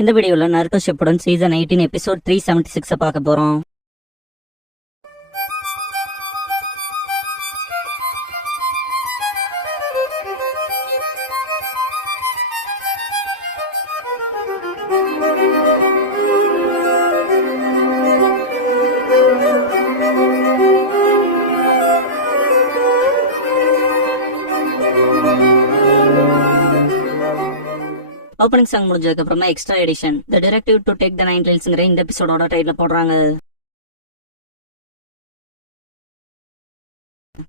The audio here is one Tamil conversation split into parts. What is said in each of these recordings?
இந்த வீடியோல நருட்டோ ஷிப்புடன் சீசன் 18 எபிசோட் 376 பார்க்க போறோம். ஓப்பனிங் சாங் முடிஞ்சதுக்கு அப்புறமா extra edition the directive to take the 9 டைல்ஸ்ங்கற இந்த எபிசோடோட டைட்டில் போடுறாங்க.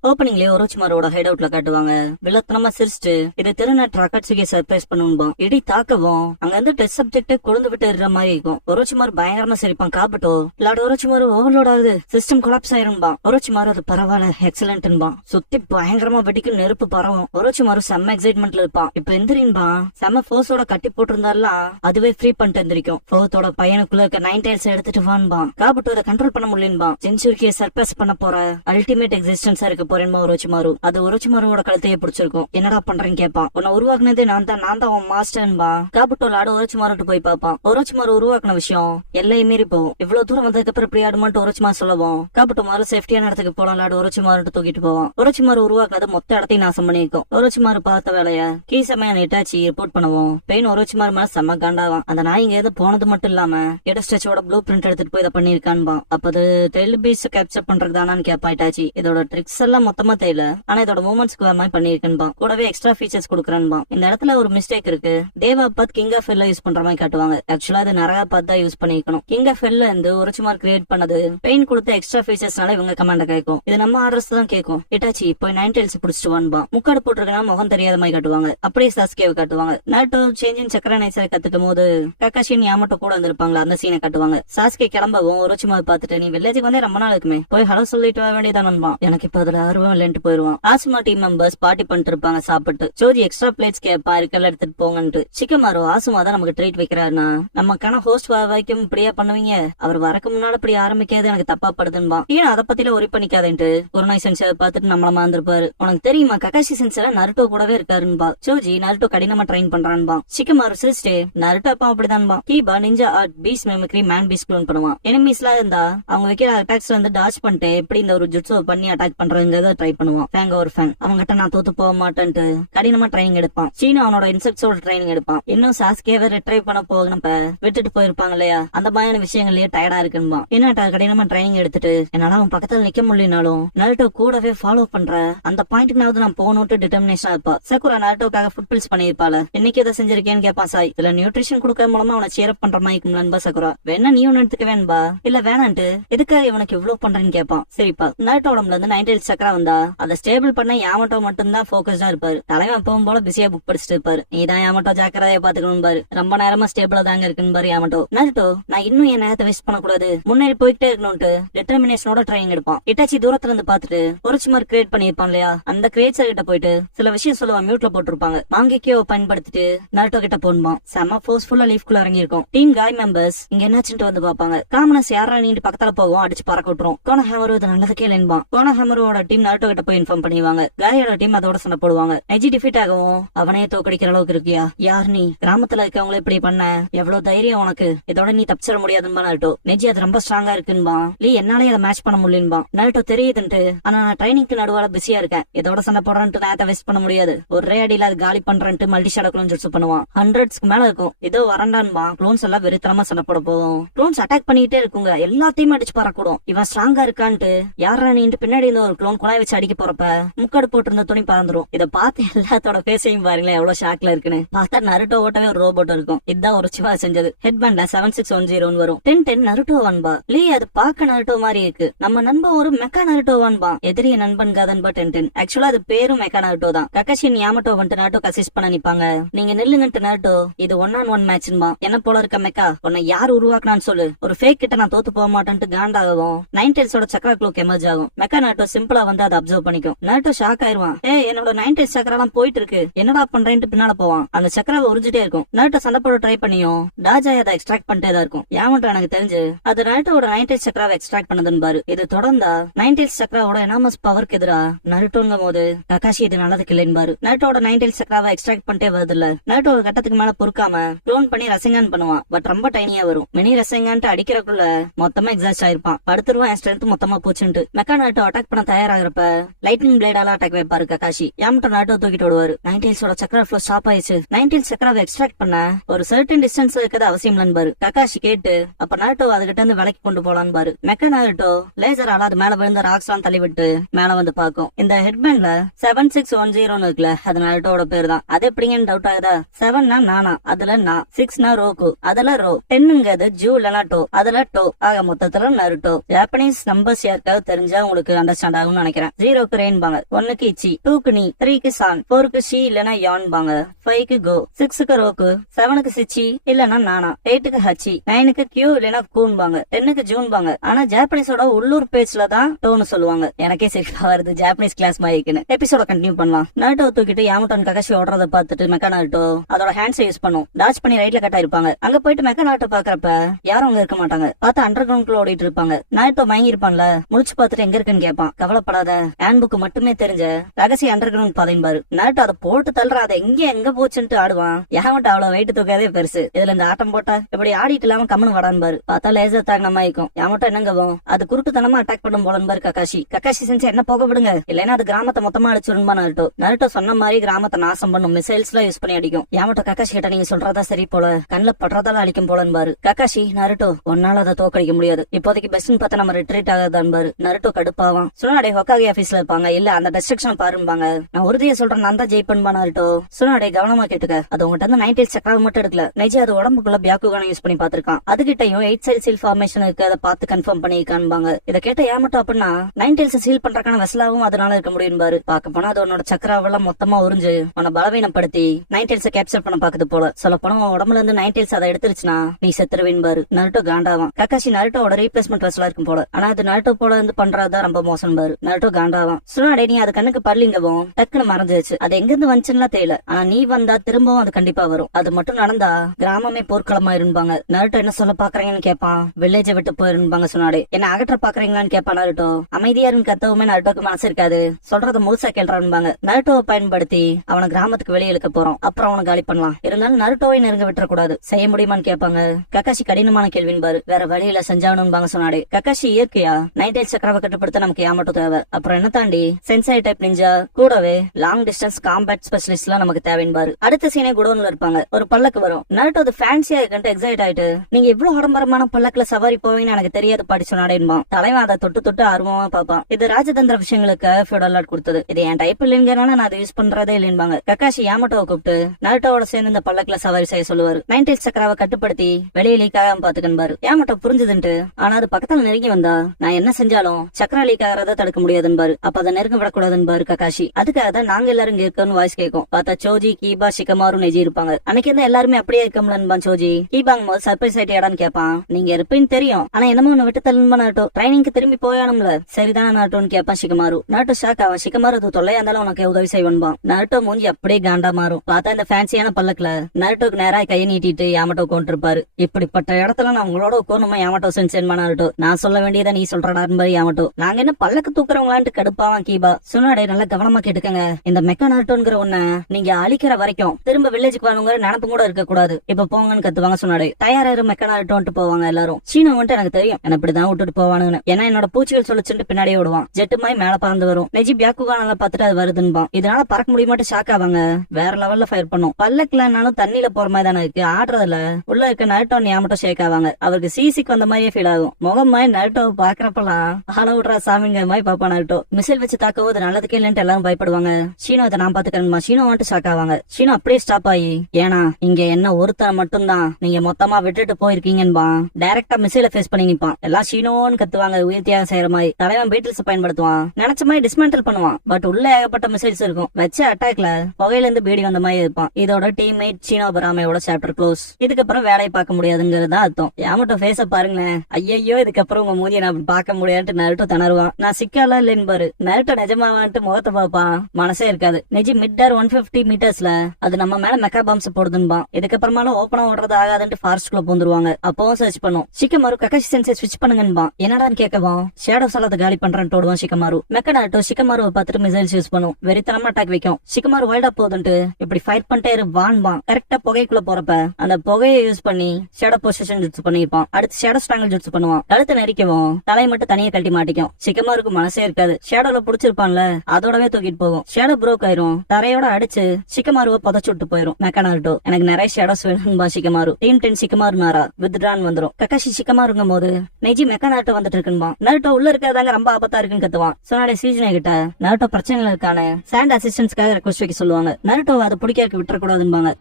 ஓப்பனிங்லயே ஒரோச்சிமாரோட ஹைட் அவுட்ல காட்டுவாங்க. வில்லத்தனமா சிரிச்சுட்டு இதை திருநாட்டு அக்காட்சிக்கு சர்ப்ரைஸ் பண்ணுவோம். இடி தாக்கவும் அங்க இருந்து டெஸ்ட் சப்ஜெக்ட் கொழுந்து விட்டு இருற மாதிரி இருக்கும். ஒரோச்சிமார் பயங்கரமா சிரிப்பான். காப்பட்டோ இல்லாட ஒரோச்சிமாரு ஓவர்லோட் ஆகுது, சிஸ்டம் கொலாப்ஸ் ஆயிரும்பா. ஒரோச்சிமாரு அது பரவாயில்ல எக்ஸலன்ட்பா. சுத்தி பயங்கரமா வெடிக்கும் நெருப்பு பரவும். ஒரோச்சிமாரு செம்ம எக்ஸைட்மெண்ட்ல இருப்பான். இப்ப எந்திரின்பா செம்ம ஃபோர்ஸோட கட்டி போட்டிருந்தாலாம் அதுவே ஃப்ரீ பண்ணிட்டு எந்திரிக்கும். ஃபோர்த்தோட பையனுக்குள்ள இருக்க 9 டைல்ஸ் எடுத்துட்டு வான்பா. காப்பட்டோ அதை கண்ட்ரோல் பண்ண முடியலன்பா. சென்சுரிக்கிய சர்ப்ரைஸ் பண்ண போற அல்டிமேட் எக்ஸிஸ்டன்ஸா இருக்கு போறேன்மா ஒரோச்சிமாரு. அது ஒரோச்சிமாரோட கழுத்தையே பிடிச்சிருக்கும். என்னடா பண்றேன்னு கேட்பான். உன்னை உருவாக்குனதே நான் தான் உன் மாஸ்டர்ன்பா. காபுட்டோ லாடு ஒரோச்சிமாரு போய் பாப்பான். ஒரோச்சிமாரு உருவாக்குன விஷயம் எல்லையை மீறி போகும். இவ்வளவு தூரம் வந்ததுக்கு அப்புறம் இப்படி ஆடுமாட்டு ஒரோச்சிமாரு சொல்லவும் காபுட்டோ மாறு சேஃப்டியான இடத்துக்கு போலாம் லாடு ஒரோச்சிமாரு தூக்கிட்டு போவான். ஒரோச்சிமாரு உருவாக்குனது மொத்த இடத்தையும் நாசம் பண்ணிருக்கும். ஒரோச்சிமாரு பார்த்த வேலைய கீசமையா நெட்டாச்சி ரிப்போர்ட் பண்ணுவோம். பெயின் ஒரோச்சிமாரு மேல செம்ம காண்டாவான். அந்த நாய் இங்க எது போனது மட்டும் இல்லாம எடஸ்டச்சோட ப்ளூ பிரிண்ட் எடுத்துட்டு போய் இதை பண்ணிருக்கான்பா. அப்ப அது டெலிபீஸ் கேப்சர் பண்றதுதானான்னு கேப்பாயிட்டாச்சு. இதோட ட்ரிக்ஸ் எல்லாம் மொத்தமா தெரியல, ஆனா இதோட மூமெண்ட்ஸ்க்கு வேற மாதிரி பண்ணிருக்கேன்பா. கூடவே எக்ஸ்ட்ரா ஃபீச்சர்ஸ் கொடுக்குறேன்பா. இந்த இடத்துல ஒரு மிஸ்டேக் இருக்கு. தேவா பாத் கிங் ஆஃப் எல்ல யூஸ் பண்ற மாதிரி காட்டுவாங்க. ஆக்சுவலா அது நிறைய பாத் தான் யூஸ் பண்ணிக்கணும். கிங் ஆஃப் எல்ல இருந்து ஒரோச்சிமாரு கிரியேட் பண்ணது பெயின் கொடுத்த எக்ஸ்ட்ரா ஃபீச்சர்ஸ்னால இவங்க கமாண்ட கேட்கும். இது நம்ம ஆர்டர்ஸ் தான் கேட்கும். இட்டாச்சி போய் 9 டைல்ஸ் புடிச்சிட்டு வான்பா. முக்காடு போட்டிருக்கா முகம் தெரியாத மாதிரி காட்டுவாங்க. அப்படியே சாஸ்கேவை காட்டுவாங்க. நாட்டோ சேஞ்சின் சக்கர நைசரை கத்துக்கும் போது கக்காஷின் யாமட்டோ கூட வந்திருப்பாங்களா அந்த சீனை காட்டுவாங்க. சாஸ்கே கிளம்பவும் ஒரோச்சிமாரு பாத்துட்டு நீ வில்லேஜுக்கு வந்து ரொம்ப நாள் இருக்குமே போய் ஹலோ சொல்லிட்டு வர வேண்டியதானன்பா. எனக்கு இப்ப அதுல ஆர்வம் இல்லைன்ட்டு போயிருவான். ஆசுமா டீம் மெம்பர்ஸ் பார்ட்டி பண்ணிட்டு இருப்பாங்க சாப்பிட்டு. ஜோஜி எக்ஸ்ட்ரா பிளேட்ஸ் கேப்பா இருக்கல எடுத்துட்டு போங்கன்ட்டு. சிக்கமாரோ ஆசுமா தான் நமக்கு ட்ரீட் வைக்கிறாருனா நமக்கான ஹோஸ்ட் வரைக்கும் இப்படியா பண்ணுவீங்க, அவர் வரக்கு முன்னால இப்படி ஆரம்பிக்காது எனக்கு தப்பா படுதுன்பா. ஏன் அதை பத்தில ஒரி பண்ணிக்காதேன்ட்டு ஒரு நாய் சென்சரை பார்த்துட்டு நம்மள மாந்திருப்பாரு. உனக்கு தெரியுமா கக்காஷி சென்சரை நருட்டோ கூடவே இருக்காருன்பா. ஜோஜி நருட்டோ கடினமா ட்ரெயின் பண்றான்பா. சிக்கமாரு சிரிச்சிட்டு நருட்டோ அப்பா அப்படிதான்பா. Kiba ninja art beast mimicry man beast clone பண்ணுவான். எனிமீஸ்லாம் இருந்தா அவங்க வைக்கிற அட்டாக்ஸ்ல வந்து டாச் பண்ணிட்டு எப்படி இந்த ஒரு ஜுட்ஸோ பண்ணி அட்டாக் பண்றதுங்கிறத ட்ரை பண்ணுவான். ஃபேங் ஒரு ஃபேன் அவங்ககிட்ட நான் தோத்து போக மாட்டேன்ட்டு கடினமா ட்ரைனிங் எடுப்பான். சீனா அவனோட இன்செக்ட்ஸோட ட்ரைனிங் எடுப்பான். இன்னும் சாஸ்கேவை ரிட்ரைவ் பண்ண போகணும்ப்ப விட்டுட்டு போயிருப்பாங்க இல்லையா, அந்த மாதிரியான விஷயங்கள்லயே டயர்டா இருக்குன்பா. என்னட்டா கடினமா ட்ரைனிங் எடுத்துட்டு என்னால அவன் பக்கத்துல நிக்க முடியலனாலும் நருட்டோ கூடவே ஃபாலோ பண்ற அந்த பாயிண்ட்னாவது நான் போகணும்ட்டு டிட்டர்மினேஷனா இருப்பா. சக்குரா நருட்டோக்காக ஃபுட் பில்ஸ் பண்ணிருப்பாள். இன்னைக்கு எதை செஞ்சிருக்கேன்னு கேட்பான் சாய். இதுல நியூட்ரிஷன் கொடுக்கறது மூலமா அவனை சேர் அப் பண்ற மாதிரி இருக்கும்லன்பா. சக்குரா வேணா நீ ஒன்னு எடுத்துக்க வேணும்பா. இல்ல வேணான்ட்டு எதுக்காக இவனுக்கு இவ்வளவு பண்றேன்னு கேட்பான். சரிப்பா நருட்டோ உடம்புல இருந்து 9 டைல்ஸ் சக்கரா வந்தா அதை ஸ்டேபிள் பண்ண யாமட்டோ மட்டும் தான் போக்கஸ்டா இருப்பாரு. தலைவன் எப்பவும் போல பிஸியா புக் படிச்சுட்டு இருப்பாரு. நீதான் யாமட்டோ ஜாக்கிரதையா பாத்துக்கணும் பாரு. ரொம்ப நேரமா ஸ்டேபிளா தாங்க இருக்குன்னு பாரு யாமட்டோ. நருட்டோ நான் இன்னும் என் நேரத்தை வேஸ்ட் பண்ணக்கூடாது, முன்னாடி போயிட்டே இருக்கணும்ட்டு டிட்டர்மினேஷனோட ட்ரைனிங் எடுப்பான். இட்டாச்சி தூரத்துல இருந்து பாத்துட்டு ஒரோச்சிமாரு கிரியேட் பண்ணிருப்பான் இல்லையா, அந்த கிரியேட்ஸர் கிட்ட போயிட்டு சில விஷயம் சொல்லுவான். மியூட்ல போட்டிருப்பாங்க. மாங்கிக்கோ பயன்படுத்திட்டு நருட்டோ கிட்ட போன்பான். செம போர்ஸ்ஃபுல்லா லீஃப்குள்ள இறங்கி இருக்கும். டீம் காய் மெம்பர்ஸ் இங்க என்னாச்சுட்டு வந்து பாப்பாங்க. காமனஸ் யாரா நீண்டு பக்கத்துல போவோம் அடிச்சு பறக்க விட்டுரும். கோன ஹேமரு இது நல்லதுக்கே இல்லைன்பான். கோன ஹேமரோட டீம் நருட்டோ கிட்ட போய் இன்ஃபார்ம் பண்ணிடுவாங்க. காயோட டீம் அதோட சண்டை போடுவாங்க. நெஜி டிஃபீட் ஆகவும் அவனையே தோக்கடிக்கிற அளவுக்கு இருக்கியா, யார் நீ கிராமத்துல இருக்கவங்கள இப்படி பண்ண, எவ்வளவு தைரியம் உனக்கு, இதோட நீ தப்பிச்சிட முடியாதுன்பா நருட்டோ. நெஜி அது ரொம்ப ஸ்ட்ராங்கா இருக்குன்பா. லீ என்னாலே அதை மேட்ச் பண்ண முடியும்பா. நருட்டோ தெரியுதுன்ட்டு ஆனா நான் ட்ரைனிங்க்கு நடுவால பிஸியா இருக்கேன், இதோட சண்டை போடுறேன்ட்டு நேரத்தை வேஸ்ட் பண்ண முடியாது, ஒரே அடியில அது காலி பண்றேன்ட்டு மல்டி ஷாடோ க்ளோன் ஜுட்ஸு பண்ணுவான். 100க்கு மேல இருக்கும். இதோ வரண்டான்பா. க்ளோன்ஸ் எல்லாம் வெறித்தனமா சண்டை போட போகும். க்ளோன்ஸ் அட்டாக் பண்ணிட்டே இருக்குங்க, எல்லாத்தையும் அடிச்சு பறக்கூடும். இவன் ஸ்ட்ராங்கா இருக்கான்ட்டு யாரா நீண்டு பின்னாடி இந்த ஒரு க்ளோன் குழாய் வச்சு அடிக்க போறப்ப முக்காடு போட்டிருந்த துணி பறந்துரும். இதை பார்த்து எல்லாத்தோட பேசையும் பாருங்களேன் எவ்வளவு ஷாக்ல இருக்குன்னு. பார்த்தா நருட்டோ ஓட்டவே ஒரு ரோபோட் இருக்கும். இதுதான் ஒரு சிவா செஞ்சது. ஹெட்பேண்ட்ல 7610 வரும். 1010 நருட்டோ வான்பா. லீ அது பார்க்க நருட்டோ மாதிரி இருக்கு. நம்ம நண்பன் ஒரு மெக்கா நருட்டோ வான்பா. எதிரிய நண்பன் காதன்பா 1010. ஆக்சுவலா அது பேரும் மெக்கா நருட்டோ தான். கக்காஷின் யாமட்டோ வந்துட்டு நருட்டோ அசிஸ்ட் பண்ண நிப்பாங்க. நீங்க நெல்லுங்கட்டு நருட்டோ இது 1-on-1 மேட்ச்ன்பா. என்ன போல இருக்க மெக்கா உன்னை யார் உருவாக்குனான்னு சொல்லு, ஒரு ஃபேக் கிட்ட நான் தோத்து போக மாட்டேன்ட்டு காண்டாகவும் 9 டைல்ஸோட சக்கரா க்ளோக் எமர்ஜ் ஆகும். மெக்கா நருட்டோ சிம்பிளா கும்பலா வந்து அதை அப்சர்வ் பண்ணிக்கும். நருட்டோ ஷாக் ஆயிருவான். என்னோட 90s சக்கரா எல்லாம் போயிட்டு இருக்கு, என்னடா பண்றேன்ட்டு பின்னால போவான். அந்த சக்கராவை உறிஞ்சிட்டே இருக்கும். நருட்டோ சண்டை போட ட்ரை பண்ணியும் டாஜாய் அதை எக்ஸ்ட்ராக்ட் பண்ணிட்டே தான் இருக்கும். யாமட்டோ எனக்கு தெரிஞ்சு அது நருட்டோட 90s சக்கராவை எக்ஸ்ட்ராக்ட் பண்ணதுன்னு பாரு. இது தொடர்ந்தா 90s சக்கராவோட எனாமஸ் பவருக்கு எதிரா நருட்டோங்கும் போது ககாஷி இது நல்லதுக்கு இல்லைன்னு பாரு. நருட்டோட 90s சக்கராவை எக்ஸ்ட்ராக்ட் பண்ணிட்டே வருது இல்ல. நருட்டோ ஒரு கட்டத்துக்கு மேல பொறுக்காம க்ளோன் பண்ணி ரசங்கான் பண்ணுவான். பட் ரொம்ப டைனியா வரும். மினி ரசங்கான்ட்டு அடிக்கிறக்குள்ள மொத்தமா எக்ஸாஸ்ட் ஆயிருப்பான். படுத்துருவான். என் ஸ்ட்ரென்த் மொத்தமா போச்சுட்டு மெக்கா நருட்டோ அட்டாக் பண்ண தயாராகிறப்ப லைட்னிங் பிளேடால அட்டாக் வைப்பாரு ககாஷி. யாமட்டோ நருட்டோ தூக்கிட்டு விடுவாரு. 90s சக்கரா ஃப்ளோ ஸ்டாப் ஆயிடுச்சு. 90s சக்கராவை எக்ஸ்ட்ராக்ட் பண்ண ஒரு சர்டன் டிஸ்டன்ஸ் இருக்கிறது அவசியம் இல்லன்னு பாரு. ககாஷி கேட்டு அப்ப நருட்டோ அதுகிட்ட இருந்து விலைக்கு கொண்டு போலான்னு பாரு. மெக்கா நருட்டோ லேசரால அது மேல விழுந்த ராக்ஸ் எல்லாம் தள்ளி விட்டு மேல வந்து பாக்கும். இந்த ஹெட்பேண்ட்ல 7610 இருக்குல்ல, அது நருட்டோட பேர் தான். அது எப்படிங்கன்னு டவுட் ஆகுதா? 7னா நானா, அதுல நான், 6னா ரோகு, அதுல ரோ, 10ங்கிறது ஜூ இல்லனா டோ, அதுல டோ. ஆக மொத்தத்துல நருட்டோ. ஜாப்பனீஸ் நம்பர்ஸ் யாருக்காவது தெரிஞ்சா உங்களுக்கு அண்டர்ஸ்டாண்ட் ஆகும்னு நினைக்கிறேன். 0க்கு ரெயின் பாங்க, 1க்கு இச்சி, 2க்கு நீ, 3க்கு சான், 4க்கு ஷி இல்லனா யான் பாங்க, 5க்கு கோ, 6க்கு ரோகு, 7க்கு சிச்சி இல்லனா நானா, 8க்கு ஹச்சி, 9க்கு கியூ இல்லனா கூன் பாங்க, 10க்கு ஜூன் பாங்க. ஆனா ஜாப்பனீஸோட உள்ளூர் பேஜ்ல தான் டோன்னு சொல்லுவாங்க. எனக்கே சிரிப்பா வருது, ஜாப்பனீஸ் கிளாஸ் மாதிரி இருக்குன்னு. எபிசோட கண்டினியூ பண்ணலாம். நருட்டோ தூக்கிட்டு யாமட்டோன் ககாஷி ஓடுறத பார்த்துட்டு மெக்கா நருட்டோ அதோட ஹேண்ட்ஸ் யூஸ் பண்ணும். டாச் பண்ணி ரைட்ல கட் ஆயிருப்பாங்க. அங்க போயிட்டு மெக்கா நருட்டோ பாக்குறப்ப யாரும் அங்க இருக்க மாட்டாங்க. பார்த்தா அண்டர் கிரவுண்ட்ல ஓடிட்டு இருப்பாங்க. நருட்டோ மயங்கி இருப்பான்ல, முழிச்சு பார்த்துட்டு எங்க இருக்குன்னு கேட்பான். கவலைப்படாத, ஹேண்ட் புக் மட்டுமே தெரிஞ்ச ரகசிய அண்டர் கிரவுண்ட் பாதையும் பாரு. நருட்டோ அதை போட்டு தள்ளுற, அதை எங்க போச்சுன்ட்டு ஆடுவான். யாமட்டோ அவ்வளவு வெயிட் தூக்காதே பெருசு, இதுல இந்த ஆட்டம் போட்டா இப்படி ஆடிட்டு இல்லாம கம்முன்னு வடான்னு பாரு. பார்த்தா லேசர் தாக்கினமா இருக்கும். யாமட்டோ என்னங்கவும் அது குருட்டுத்தனமா அட்டாக் பண்ணும் போலன்னு பாரு ககாஷி. ககாஷி செஞ்சு என்ன போக விடுங்க, இல்லைன்னா அது கிராமத்தை மொத்தமா அடிச்சிருமா நருட்டோ. நருட்டோ சொன்ன மாதிரி கிராமத்தை நாசம் பண்ணும். மிசைல்ஸ் எல்லாம் யூஸ் பண்ணி அடிக்கும். யாமட்டோ ககாஷி கிட்ட நீங்க சொல்றதா சரி போல, கண்ணுல படுறதால அடிக்கும் போலன்னு பாரு. ககாஷி நருட்டோ ஒன்னால அதை தோக்கடிக்க முடியாது, இப்போதைக்கு பெஸ்ட் பார்த்தா நம்ம ரிட்ரீட் ஆகாதான் பாரு. நருட்டோ கடுப்பாவான். சுனாடே ஹொக்காகி ஆபீஸ்ல இருப்பாங்க. இல்ல அந்த டெஸ்ட்ரக்ஷன் பாருப்பாங்க. நான் உறுதியை சொல்றேன், நான் தான் ஜெயிப்பன்பா நருட்டோ. சுனாடே கவனமா கேட்டுக்க, அது உங்ககிட்ட இருந்து 90s சக்கராவை மட்டும் எடுக்கல, நெஜி அது உடம்புக்குள்ள பியாக்குகான யூஸ் பண்ணி பாத்துருக்கான். அதுகிட்டையும் 8 சைல் சீல் ஃபார்மேஷன் இருக்கு, அதை பார்த்து கன்ஃபார்ம் பண்ணிருக்கான்பாங்க. இதை கேட்ட யாமட்டோ அப்படின்னா 90s சீல் பண்றக்கான வெசலாவும் அதனால இருக்க முடியும் பாரு. பார்க்க போனா அது உன்னோட சக்கராவெல்லாம் மொத்தமா உறிஞ்சு உன்னை பலவீனப்படுத்தி 90s கேப்சர் பண்ண பாக்குது போல. சொல்ல போனா உன் உடம்புல இருந்து 90s அதை எடுத்துருச்சுன்னா நீ செத்துருவேன் பாரு. நருட்டோ காண்டாவான். ககாஷி நருட்டோட ரீப்ளேஸ்மெண்ட் வெசலா இருக்கும் போல, ஆனா அது நருட்டோ போல இருந்து பண்றதா ரொம்ப மோசம் பாரு. நருட்டோ காண்டாவான். சுனாடே நீ அது கண்ணுக்கு படலிங்கவும் டக்குன்னு மறைஞ்சிருச்சு. அது எங்க இருந்து வந்துச்சுன்னா தெரியல, ஆனா நீ வந்தா திரும்பவும் அது கண்டிப்பா வரும். அது மட்டும் நடந்தா கிராமமே போர்க்களமா இருப்பாங்க. நருட்டோ என்ன சொல்ல பாக்குறீங்கன்னு கேட்பான். வில்லேஜை விட்டு போயிருப்பாங்க. சுனாடே என்ன அகற்ற பாக்குறீங்களான்னு கேட்பான். நருட்டோ அமைதியா இருந்து கத்தவுமே நருட்டோக்கு மனசு இருக்காது. சொல்றத முழுசா கேள்றான்பாங்க. நருட்டோவை பயன்படுத்தி அவனை கிராமத்துக்கு வெளியே இழுக்க போறோம், அப்புறம் அவனை காலி பண்ணலாம். இருந்தாலும் நருட்டோவை நெருங்க விட்டுறக்கூடாது. செய்ய முடியுமான்னு கேட்பாங்க. ககாஷி கடினமான கேள்வின் பாரு. வேற வழியில செஞ்சாவணும்பாங்க சொன்னாடே. ககாஷி இயற்கையா 90s சக்கராவை கட்டுப்படுத்த நமக்கு யாமட்டோ தேவை. அப்புறம் என்ன தாண்டி சென்சாய் டைப் நிஞ்சா கூடவே லாங் டிஸ்டன்ஸ் காம்பேட் ஸ்பெஷலிஸ்ட் எல்லாம் நமக்கு தேவைன்னு பாரு. அடுத்த சீனே குடோன்ல இருப்பாங்க. ஒரு பல்லக்கு வரும். நருட்டோ அது ஃபேன்சியா இருக்குன்ட்டு எக்ஸைட் ஆயிட்டு, நீங்க இவ்வளவு ஆடம்பரமான பல்லக்குல சவாரி போவீங்கன்னு எனக்கு தெரியாது பாடி சொன்னாடேன்பா. தலைவன் அதை தொட்டு தொட்டு ஆர்வமா பாப்பான். இது ராஜதந்திர விஷயங்களுக்கு ஃபியூடல் ஆர்ட் கொடுத்தது. இது என் டைப் இல்லைங்கிறனால நான் அதை யூஸ் பண்றதே இல்லைன்பாங்க. ககாஷி யாமட்டோவை கூப்பிட்டு நருட்டோவோட சேர்ந்து இந்த பல்லக்குல சவாரி செய்ய சொல்லுவாரு. 90s சக்கராவை கட்டுப்படுத்தி வெளியே லீக் ஆகாம பாத்துக்கன்பாரு. யாமட்டோ புரிஞ்சுதுன்ட்டு, ஆனா அது பக்கத்துல நெருங்கி வந்தா நான் என்ன செஞ்சாலும் சக்கரா லீக் ஆகிறத தடுக்க முடியாதுன்னு. அப்ப அதை நெருங்க விடக்கூடாதுன்னு ககாஷி. அதுக்காக தான் நாங்க எல்லாரும் இங்க இருக்கோம்னு வாய்ஸ் கேட்கும். பார்த்தா சோஜி, கீபா, ஷிகமாரு, நெஜி இருப்பாங்க. அன்னைக்கு இருந்தா எல்லாருமே அப்படியே இருக்கம்லன்னு சோஜி. கீபாங்க போது சர்ப்ரைஸ் ஆயிட்டியாடான்னு கேட்பான். நீங்க இருப்பீன்னு தெரியும், ஆனா என்னமோ ஒன்னு விட்டு தள்ளுமா நருட்டோ, ட்ரைனிங்க்கு திரும்பி போயானும்ல. சரிதான நருட்டோன்னு கேட்பான் ஷிகமாரு. நருட்டோ ஷாக் ஆவான். ஷிகமாரு அது தொல்லையா இருந்தாலும் உனக்கு உதவி செய்வான்பா. நருட்டோ மூஞ்சி அப்படியே காண்டா மாறும். பார்த்தா இந்த ஃபேன்சியான பல்லக்குல நருட்டோக்கு நேரா கையை நீட்டிட்டு யாமட்டோ கொண்டிருப்பாரு. இப்படிப்பட்ட இடத்துல நான் உங்களோட உட்காரணுமா யாமட்டோ சென்சேன்மா நருட்டோ, நான் சொல்ல வேண்டியதை நீ சொல்றடான்னு யாமட்டோ. நாங்க என்ன பல்லக்கு தூக்குறவங்களான்ட்டு கடுப்பாவான் கீபா. சுனாடே நல்லா கவனமா கேட்டுக்கங்க, இந்த மெக்கா நருட்டோங்கிற ஒன்ன நீங்க அழிக்கிற வரைக்கும் திரும்ப வில்லேஜுக்கு வரணுங்கிற நினப்பு கூட இருக்க கூடாது. இப்ப போங்கன்னு கத்துவாங்க. சுனாடே தயாராரு மெக்கா நருட்டோன்ட்டு போவாங்க எல்லாரும். சீனோ வந்துட்டு எனக்கு தெரியும் என்ன இப்படிதான் விட்டுட்டு போவானுன்னு, ஏன்னா என்னோட பூச்சிகள் சொல்லிச்சுட்டு பின்னாடியே விடுவான். ஜெட்டு மாதிரி மேல பறந்து வரும். நெஜி பியாக்குகான பார்த்துட்டு அது வருதுன்பான். இதனால பறக்க முடியுமாட்டு ஷாக் ஆவாங்க. வேற லெவல்ல ஃபயர் பண்ணும். பல்லக்குலனாலும் தண்ணியில போற மாதிரி தானே இருக்கு, ஆடுறதுல உள்ள இருக்க நருட்டோ யாமட்டோ ஷேக் ஆவாங்க. அவருக்கு சிசிக்கு வந்த மாதிரியே ஃபீல் ஆகும். முகம் மாதிரி நருட்டோவை பாக்குறப்பெல்லாம் ஆள விட்றா சாமிங்க மாதிரி பாப்பா நருட்டோ. மிசைல் வச்சு தாக்குவது நல்லதுக்கே இல்லைன்ட்டு எல்லாரும் பயப்படுவாங்க. ஷீனோ இதை நான் பாத்துக்கிறேன்மா. ஷீனோ வந்துட்டு ஷாக் ஆவாங்க. ஷீனோ அப்படியே ஸ்டாப் ஆகி, ஏன்னா இங்க என்ன ஒருத்தர் மட்டும்தான் நீங்க மொத்தமா விட்டுட்டு போயிருக்கீங்கன்பா. டைரக்டா மிசைல ஃபேஸ் பண்ணி நிப்பான். எல்லாம் ஷீனோன்னு கத்துவாங்க. உயிர் தியாகம் செய்யற மாதிரி தலைவன் பீட்டில்ஸ் பயன்படுத்துவான். நினைச்ச மாதிரி டிஸ்மேண்டில் பண்ணுவான். பட் உள்ள ஏகப்பட்ட மிசைல்ஸ் இருக்கும். வச்ச அட்டாக்ல புகையில இருந்து பீடி வந்த மாதிரி இருப்பான். இதோட டீம்மேட் சீனோ பராமையோட சாப்டர் க்ளோஸ். இதுக்கப்புறம் வேலையை பார்க்க முடியாதுங்கிறது அர்த்தம். யாமட்டோ ஃபேஸ பாருங்களேன். ஐயோ இதுக்கப்புறம் உங்க மூதியை நான் பார்க்க முடியாதுன்னு நருட்டோ திணறுவான். நான் சிக்கால ரியலா இல்லைன்னு நருட்டோ நிஜமாவான்ட்டு முகத்தை பாப்பான், மனசே இருக்காது. நெஜி மிட்டர் 150 மீட்டர்ஸ்ல அது நம்ம மேல மெக்கா பாம்ஸ் போடுதுன்பா. இதுக்கப்புறமாலும் ஓப்பனா ஓடுறது ஆகாதுன்ட்டு ஃபாரஸ்ட்குள்ள பூந்துருவாங்க. அப்பவும் சர்ச் பண்ணும். ஷிகமாரு கக்காஷி சென்சை ஸ்விட்ச் பண்ணுங்கன்பா. என்னடான்னு கேட்கவும் ஷேடோஸ் எல்லாம் அதை காலி பண்றேன்னு ஓடுவான் ஷிகமாரு. மெக்கா நாருட்டோ ஷிகமாருவை பார்த்துட்டு மிசைல்ஸ் யூஸ் பண்ணும். வெறித்தனமா அட்டாக் வைக்கும். ஷிகமாரு வைல்டா போகுதுன்ட்டு இப்படி ஃபைட் பண்ணிட்டே வான்பான். கரெக்டா புகைக்குள்ள போறப்ப அந்த புகையை யூஸ் பண்ணி ஷேடோ பொசிஷன் ஜுட்ஸ் பண்ணிருப்பான். அடுத்து ஷேடோ ஸ்ட்ராங்கல் ஜுட்ஸ் பண்ணுவான். கழுத்து நெரிக்கவும் தலையை மட்டும் தனியா கட்டி மாட்டிக்கும். ஷிகமாருக்கு மனசே இருக்காது. ஷேடோல புடிச்சிருப்பான்ல அதோடவே தூக்கிட்டு போகும். ஷேடோ ப்ரோக் ஆயிரும். தரையோட அடிச்சு ஷிகமாருவை புதைச்சு விட்டு போயிரும். மெக்கா நாருட்டோ எனக்கு நிறைய ஷேடோஸ் வேணும்பா ஷிகமாரு. டீம் 10 ஷிகமாரு நாரா வித்ட்ரான் வந்துரும். கக்காஷி ஷிகமாருங்கும் போது நெஜி மெக்கா நாருட்டோ வந்துட்டு இருக்குன்பா. நாருட்டோ உள்ள இருக்கிறதாங்க ரொம்ப ஆபத்தா இருக்குன்னு கத்துவான். சொன்னாடே சீசனே கிட்ட நாருட்டோ பிரச்சனைகள் இருக்கான சாண்ட் அசிஸ்டன்ஸ்க்காக ரெக்வஸ்ட் வைக்க சொல்லுவாங்க. நாருட்டோ அதை பிடிக்க விட்டுறக்கூடாதுன்னு.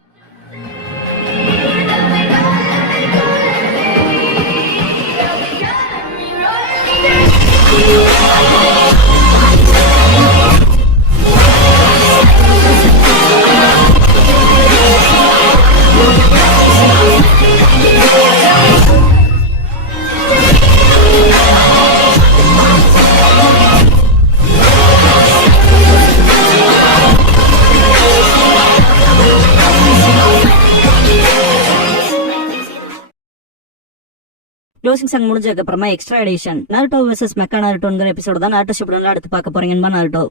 க்ளோசிங் சாங் முடிஞ்சதுக்கு அப்புறமா extra edition Naruto vs mecha நாருட்டோங்கிற எபிசோட தான் நாருட்டோ ஷிப்புடன் அடுத்து பார்க்க போறீங்கன்னு நாருட்டோ.